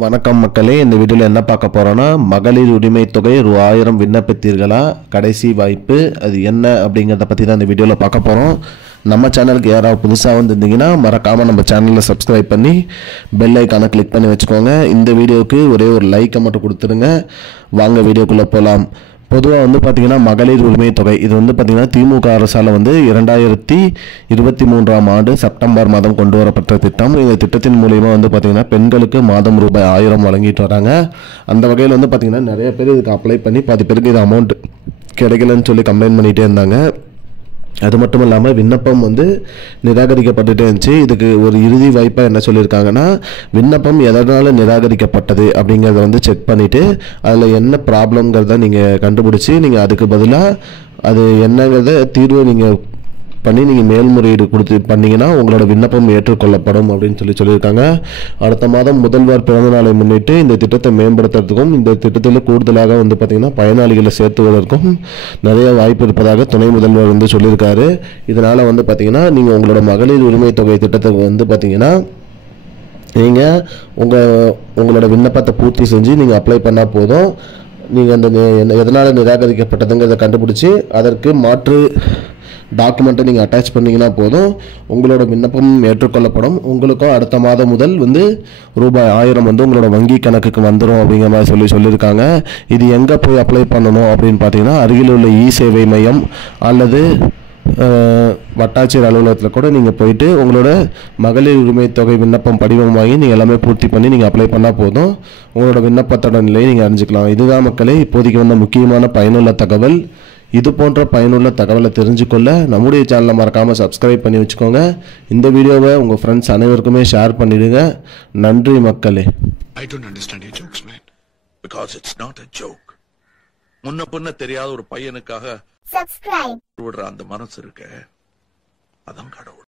வணக்கம் மக்களே, இந்த வீடியோவில் என்ன பார்க்க போகிறோன்னா, மகளிர் உரிமை தொகை ரூ. 1000 விண்ணப்பித்தீர்களா, கடைசி வாய்ப்பு அது என்ன அப்படிங்கிறத பற்றி தான் இந்த வீடியோவில் பார்க்க போகிறோம். நம்ம சேனலுக்கு யாராவது புதுசாக வந்திருந்தீங்கன்னா மறக்காமல் நம்ம சேனலில் சப்ஸ்கிரைப் பண்ணி பெல் ஐக்கானை கிளிக் பண்ணி வச்சுக்கோங்க. இந்த வீடியோவுக்கு ஒரே ஒரு லைக்கை மட்டும் கொடுத்துருங்க. வாங்க வீடியோக்குள்ளே போகலாம். பொதுவாக பார்த்தீங்கன்னா மகளிர் உரிமை தொகை இது பார்த்தீங்கன்னா திமுக அரசால் 2023ஆம் ஆண்டு செப்டம்பர் மாதம் கொண்டு வரப்பட்ட திட்டம். இந்த திட்டத்தின் மூலிமா பார்த்தீங்கன்னா பெண்களுக்கு மாதம் ரூபாய் 1000 வழங்கிட்டு வராங்க. அந்த வகையில் பார்த்தீங்கன்னா நிறைய பேர் இதுக்கு அப்ளை பண்ணி 10 பேருக்கு இது அமௌண்ட் கிடைக்கலன்னு சொல்லி கம்ப்ளைண்ட் பண்ணிகிட்டே இருந்தாங்க. அது மட்டும் இல்லாமல் விண்ணப்பம் நிராகரிக்கப்பட்டுட்டே இருந்துச்சு. இதுக்கு ஒரு இறுதி வாய்ப்பாக என்ன சொல்லியிருக்காங்கன்னா, விண்ணப்பம் எதனால் நிராகரிக்கப்பட்டது அப்படிங்கிறத செக் பண்ணிவிட்டு அதில் என்ன ப்ராப்ளம்ங்கிறத நீங்கள் கண்டுபிடிச்சி நீங்கள் அதுக்கு பதிலாக அது என்னங்கிறத தீர்வு நீங்கள் பண்ணி நீங்கள் மேல்முறையீடு கொடுத்து பண்ணிங்கன்னா உங்களோட விண்ணப்பம் ஏற்றுக்கொள்ளப்படும் அப்படின்னு சொல்லியிருக்காங்க. அடுத்த மாதம் முதல்வர் பிறந்தநாளை முன்னிட்டு இந்த திட்டத்தை மேம்படுத்துறதுக்கும் இந்த திட்டத்தில் கூடுதலாக பார்த்திங்கன்னா பயனாளிகளை சேர்த்துவதற்கும் நிறைய வாய்ப்பு இருப்பதாக துணை முதல்வர் சொல்லியிருக்காரு. இதனால் பார்த்திங்கன்னா நீங்கள் உங்களோட மகளிர் உரிமை தொகை திட்டத்தை பார்த்திங்கன்னா நீங்கள் உங்களோட விண்ணப்பத்தை பூர்த்தி செஞ்சு நீங்கள் அப்ளை பண்ணால் போதும். நீங்கள் அந்த எதனால் நிராகரிக்கப்பட்டதுங்கிறத கண்டுபிடிச்சி அதற்கு மாற்று டாக்குமெண்ட்டை நீங்கள் அட்டாச் பண்ணிங்கன்னா போதும், உங்களோட விண்ணப்பம் ஏற்றுக்கொள்ளப்படும். உங்களுக்கும் அடுத்த மாதம் முதல் ரூபாய் 1000 உங்களோட வங்கி கணக்குக்கு வந்துடும் அப்படிங்கிற மாதிரி சொல்லியிருக்காங்க. இது எங்கே போய் அப்ளை பண்ணணும் அப்படின்னு பார்த்தீங்கன்னா, அருகில் உள்ள இ சேவை மையம் அல்லது வட்டாட்சியர் அலுவலகத்தில் கூட நீங்கள் போயிட்டு உங்களோட மகளிர் உரிமை தொகை விண்ணப்பம் படிவம் வாங்கி நீங்கள் எல்லாமே பூர்த்தி பண்ணி நீங்கள் அப்ளை பண்ணால் போதும். உங்களோட விண்ணப்பத்தோட நிலையை நீங்கள் அறிஞ்சிக்கலாம். இதுதான் மக்களே இப்போதைக்கு முக்கியமான பயனுள்ள தகவல். இது போன்ற பயனுள்ள தகவலை தெரிஞ்சுக்கொள்ள நம்முடைய சேனலை மறக்காமல் சப்ஸ்கிரைப் பண்ணி வச்சுக்கோங்க. இந்த வீடியோவை உங்கள் ஃப்ரெண்ட்ஸ் அனைவருக்குமே ஷேர் பண்ணிடுங்க. நன்றி மக்களே. I don't understand your jokes, man. Because it's not a joke. முன்ன பின்ன தெரியாத ஒரு பையனுக்காக விடுற அந்த மனசு இருக்க, அதான் கடவுள்.